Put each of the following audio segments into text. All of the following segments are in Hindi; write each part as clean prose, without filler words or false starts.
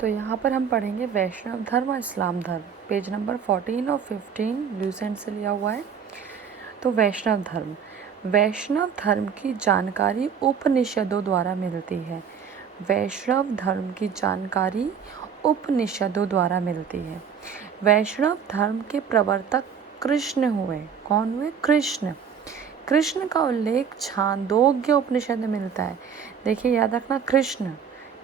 तो यहाँ पर हम पढ़ेंगे वैष्णव धर्म और इस्लाम धर्म, पेज नंबर 14 और 15 लूसेंट से लिया हुआ है। तो वैष्णव धर्म की जानकारी उपनिषदों द्वारा मिलती है। वैष्णव धर्म की जानकारी उपनिषदों द्वारा मिलती है। वैष्णव धर्म के प्रवर्तक कृष्ण हुए। कौन हुए? कृष्ण। कृष्ण का उल्लेख छांदोग्य उपनिषद में मिलता है। देखिए, याद रखना,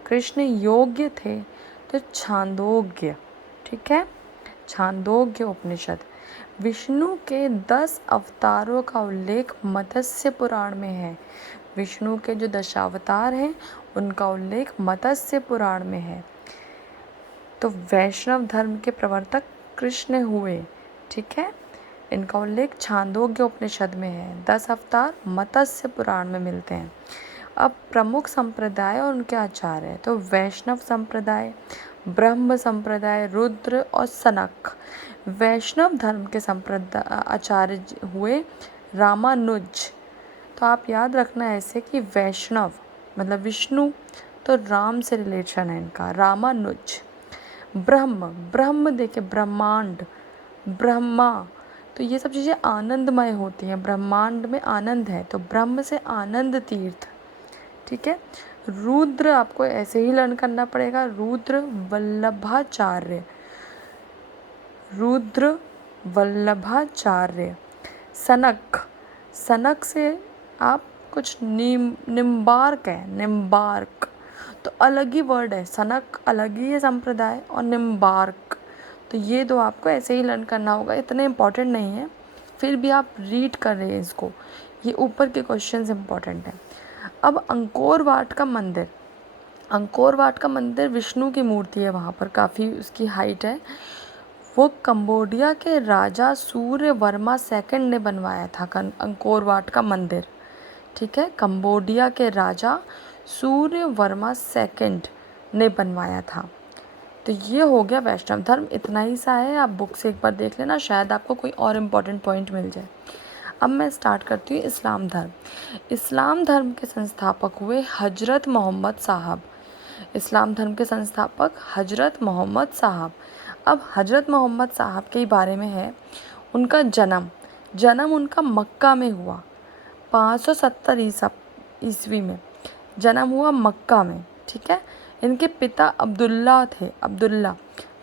कृष्ण योग्य थे तो छांदोग्य, ठीक है, छांदोग्य उपनिषद। विष्णु के 10 अवतारों का उल्लेख मत्स्य पुराण में है। विष्णु के जो दशावतार हैं उनका उल्लेख मत्स्य पुराण में है। तो वैष्णव धर्म के प्रवर्तक कृष्ण हुए, ठीक है, इनका उल्लेख छांदोग्य उपनिषद में है। 10 अवतार मत्स्य पुराण में मिलते हैं। अब प्रमुख संप्रदाय और उनके आचार्य, तो वैष्णव संप्रदाय, ब्रह्म संप्रदाय, रुद्र और सनक। वैष्णव धर्म के संप्रदाय आचार्य हुए रामानुज। तो आप याद रखना ऐसे कि वैष्णव मतलब विष्णु, तो राम से रिलेशन है इनका, रामानुज। ब्रह्म देखिए, ब्रह्मांड, ब्रह्मा, तो ये सब चीज़ें आनंदमय होती हैं। ब्रह्मांड में आनंद है, तो ब्रह्म से आनंद तीर्थ, ठीक है। रुद्र आपको ऐसे ही लर्न करना पड़ेगा, रुद्र वल्लभाचार्य, रुद्र वल्लभाचार्य। सनक से आप कुछ निम्बार्क है, निम्बार्क, तो अलग ही वर्ड है। सनक अलग ही है संप्रदाय, और निम्बार्क, तो ये दो आपको ऐसे ही लर्न करना होगा। इतने इम्पोर्टेंट नहीं है, फिर भी आप रीड कर रहे हैं इसको, ये ऊपर के क्वेश्चंस इम्पोर्टेंट हैं। अब अंकोर वाट का मंदिर विष्णु की मूर्ति है, वहाँ पर काफ़ी उसकी हाइट है। वो कंबोडिया के राजा सूर्यवर्मा सेकंड ने बनवाया था अंकोर वाट का मंदिर, ठीक है। कंबोडिया के राजा सूर्यवर्मा सेकंड ने बनवाया था। तो ये हो गया वैष्णव धर्म, इतना ही सा है। आप बुक से एक बार देख लेना, शायद आपको कोई और इम्पोर्टेंट पॉइंट मिल जाए। अब मैं स्टार्ट करती हूँ इस्लाम धर्म। इस्लाम धर्म के संस्थापक हुए हजरत मोहम्मद साहब। इस्लाम धर्म के संस्थापक हजरत मोहम्मद साहब। अब हजरत मोहम्मद साहब के बारे में है, उनका जन्म उनका मक्का में हुआ। 570 ईस्वी में जन्म हुआ मक्का में, ठीक है। इनके पिता अब्दुल्ला थे,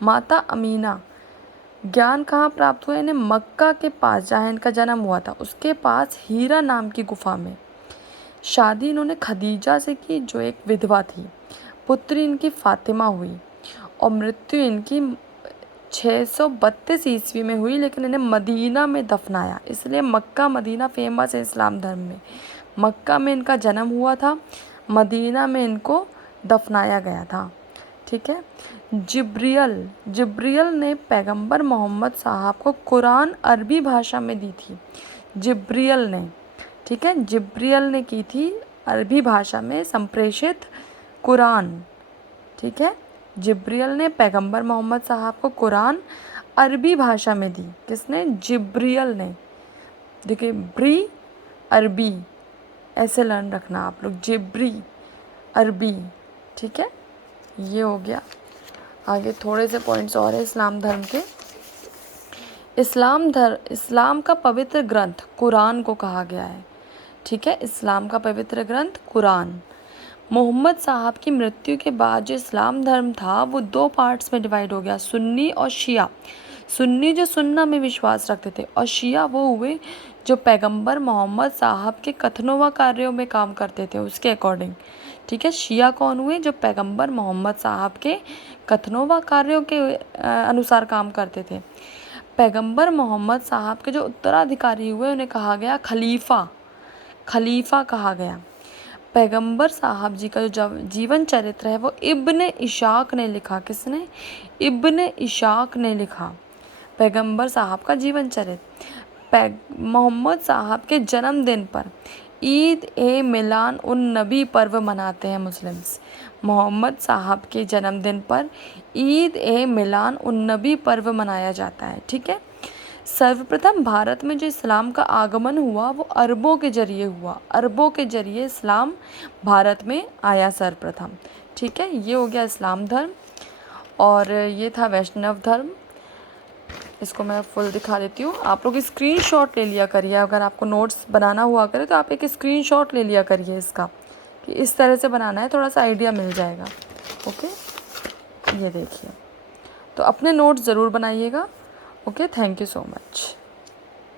माता अमीना। ज्ञान कहाँ प्राप्त हुआ इन्हें? मक्का के पास, जहाँ इनका जन्म हुआ था उसके पास हीरा नाम की गुफा में। शादी इन्होंने खदीजा से की, जो एक विधवा थी। पुत्री इनकी फातिमा हुई, और मृत्यु इनकी 632 ईस्वी में हुई, लेकिन इन्हें मदीना में दफनाया। इसलिए मक्का मदीना फेमस है इस्लाम धर्म में। मक्का में इनका जन्म हुआ था, मदीना में इनको दफनाया गया था, ठीक है। जिब्रियल ने पैगंबर मोहम्मद साहब को कुरान अरबी भाषा में दी थी। जिब्रियल ने, ठीक है, जिब्रियल ने की थी अरबी भाषा में संप्रेषित कुरान, ठीक है। जिब्रियल ने पैगंबर मोहम्मद साहब को कुरान अरबी भाषा में दी। किसने? जिब्रियल ने। देखिए, ब्री अरबी, ऐसे लर्न रखना आप लोग, जिब्री अरबी, ठीक है। ये हो गया। आगे थोड़े से पॉइंट्स और है इस्लाम धर्म के। इस्लाम का पवित्र ग्रंथ कुरान को कहा गया है, ठीक है। इस्लाम का पवित्र ग्रंथ कुरान। मोहम्मद साहब की मृत्यु के बाद जो इस्लाम धर्म था वो 2 पार्ट्स में डिवाइड हो गया, सुन्नी और शिया। सुन्नी जो सुन्ना में विश्वास रखते थे, और शिया वो हुए जो पैगंबर मोहम्मद साहब के कथनों व कार्यों में काम करते थे उसके अकॉर्डिंग, ठीक है। शिया कौन हुए? जो पैगंबर मोहम्मद साहब के कथनों व कार्यों के अनुसार काम करते थे। पैगंबर मोहम्मद साहब के जो उत्तराधिकारी हुए उन्हें कहा गया खलीफा कहा गया। पैगंबर साहब जी का जो जीवन चरित्र है वो इब्ने इशाक ने लिखा। किसने? इब्ने इशाक ने लिखा पैगंबर साहब का जीवन चरित्र। मोहम्मद साहब के जन्मदिन पर ईद ए मिलान उन नबी पर्व मनाते हैं मुस्लिम्स। मोहम्मद साहब के जन्मदिन पर ईद ए मिलान उन नबी पर्व मनाया जाता है, ठीक है। सर्वप्रथम भारत में जो इस्लाम का आगमन हुआ वो अरबों के जरिए हुआ। अरबों के जरिए इस्लाम भारत में आया सर्वप्रथम, ठीक है। ये हो गया इस्लाम धर्म। और ये था वैष्णव धर्म। इसको मैं फुल दिखा देती हूँ। आप लोग स्क्रीनशॉट ले लिया करिए, अगर आपको नोट्स बनाना हुआ करे तो आप एक स्क्रीनशॉट ले लिया करिए इसका, कि इस तरह से बनाना है, थोड़ा सा आइडिया मिल जाएगा। ओके, ये देखिए, तो अपने नोट्स ज़रूर बनाइएगा। Okay, thank you so much.